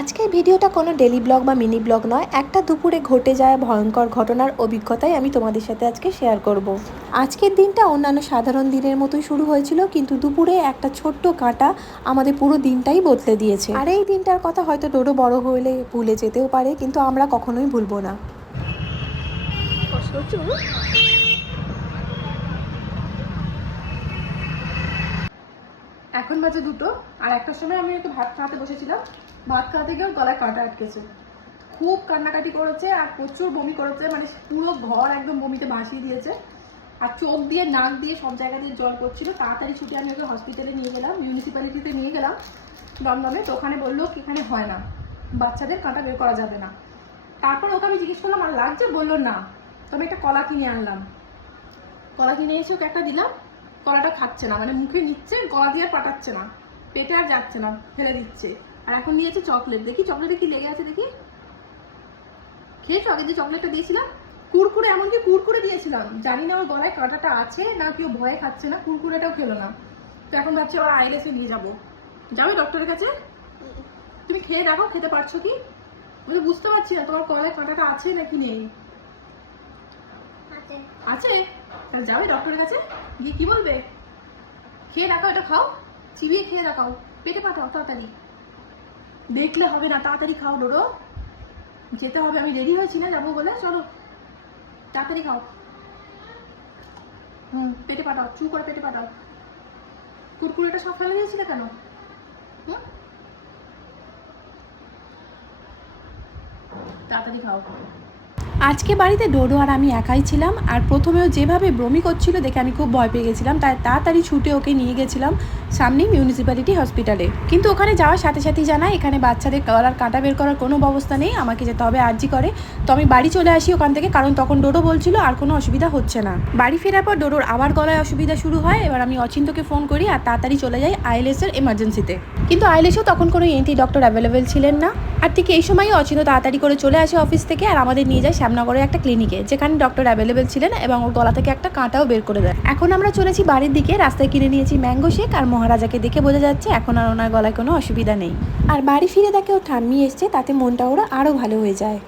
আজকের ভিডিওটা কোনো ডেলি ব্লগ বা মিনি ব্লগ নয়, একটা দুপুরে ঘটে যায় ভয়ঙ্কর ঘটনার অভিজ্ঞতাই আমি তোমাদের সাথে আজকে শেয়ার করব। আজকের দিনটা অন্যান্য সাধারণ দিনের মতোই শুরু হয়েছিল, কিন্তু দুপুরে একটা ছোট্ট কাঁটা আমাদের পুরো দিনটাই বদলে দিয়েছে। আর এই দিনটার কথা হয়তো ডোডো বড় হলে ভুলে যেতেও পারে, কিন্তু আমরা কখনোই ভুলবো না। এখন বাজে দুটো, আর একটার সময় আমি একটু ভাত খাওয়াতে বসেছিলাম। ভাত খাওয়াতে গিয়েও গলায় কাঁটা আটকেছে। খুব কান্নাকাটি করেছে আর প্রচুর বমি করেছে মানে পুরো ঘর একদম বমিতে ভাসিয়ে দিয়েছে। আর চোখ দিয়ে, নাক দিয়ে সব জায়গা দিয়ে জল পড়ছিল। তাড়াতাড়ি ছুটে আমি ওকে হসপিটালে নিয়ে গেলাম মিউনিসিপ্যালিটিতে নিয়ে গেলাম দমদমে। তো ওখানে বলল এখানে হয় না। বাচ্চাদের কাঁটা বের করা যাবে না। তারপর ওকে আমি জিজ্ঞেস করলাম, আর লাগছে? বলল, না। তবে একটা কলা কিনে আনলাম। কলা কিনে এসে ওকে একটা দিলাম। কলাটা খাচ্ছে না মানে মুখে নিচ্ছে গলা দিয়ে পাঠাচ্ছে না। পেটে আর যাচ্ছে না ফেলে দিচ্ছে। আর এখন নিয়েছে চকলেট। দেখি চকলেটে কি লেগে আছে দেখি। খেয়েছো আগে যে চকলেটটা দিয়েছিলাম? কুরকুরে এমনকি কুরকুরে দিয়েছিলাম। জানি না ওর গলায় কাঁটাটা আছে না কেউ ভয়ে খাচ্ছে না কুরকুরেটাও খেলো না। তো এখন ভাবছি ওরা আইলেসে নিয়ে যাব। যাবে ডক্টরের কাছে? তুমি খেয়ে দেখো খেতে পারছ কি? বলে বুঝতে পারছি না তোমার গলায় কাঁটাটা আছে নাকি নেই? আছে? তাহলে যাবে ডক্টরের কাছে, গিয়ে কি বলবে? খেয়ে রাখাও এটা খাও, চিবিয়ে খেয়ে রাখাও পেটে পাঠাও তাড়াতাড়ি। দেখলে হবে না, তাড়াতাড়ি খাও ডোডো। যেতে হবে, আমি রেডি হয়েছি না যাব বলে, চলো। তাড়াতাড়ি খাও। হুম, পেটে পাঠাও চু করে পেটে পাঠাও কুরকুরেটা সব ফেলে দিয়েছিলে কেন? হুম? তাড়াতাড়ি খাও। আজকে বাড়িতে ডোডো আর আমি একাই ছিলাম আর প্রথমেও যেভাবে বমি করছিল দেখে আমি খুব ভয় পেয়ে গেছিলাম, তাই তাড়াতাড়ি ছুটে ওকে নিয়ে গেছিলাম সামনেই মিউনিসিপ্যালিটি হসপিটালে কিন্তু ওখানে যাওয়ার সাথে সাথেই জানাই, এখানে বাচ্চাদের গলার কাঁটা বের করার কোনো ব্যবস্থা নেই, আমাকে যেতে হবে আর্জি করে। তো আমি বাড়ি চলে আসি ওখান থেকে, কারণ তখন ডোডো বলছিল আর কোনো অসুবিধা হচ্ছে না। বাড়ি ফেরার পর ডোডোর আবার গলায় অসুবিধা শুরু হয়, এবার আমি অচিন্তকে ফোন করি আর তাড়াতাড়ি চলে যাই আইএলএসের এমার্জেন্সিতে কিন্তু আইএলএসও তখন কোনো এনটি ডক্টর অ্যাভেলেবেল ছিলেন না। আর ঠিক এই সময়ই অচিন্ত তাড়াতাড়ি করে চলে আসে অফিস থেকে আর আমাদের নিয়ে যায় শ্যামনগরের একটা ক্লিনিকে যেখানে ডক্টর অ্যাভেলেবেল ছিলেন এবং ওর গলা থেকে একটা কাঁটাও বের করে দেয় এখন আমরা চলেছি বাড়ির দিকে, রাস্তায় কিনে নিয়েছি ম্যাঙ্গো শেক আর মহারাজাকে দেখে বোঝা যাচ্ছে এখন আর ওনার গলায় কোনো অসুবিধা নেই। আর বাড়ি ফিরে দেখে ও ঠাম্মি এসছে, তাতে মনটা ওরা আরও ভালো হয়ে যায়।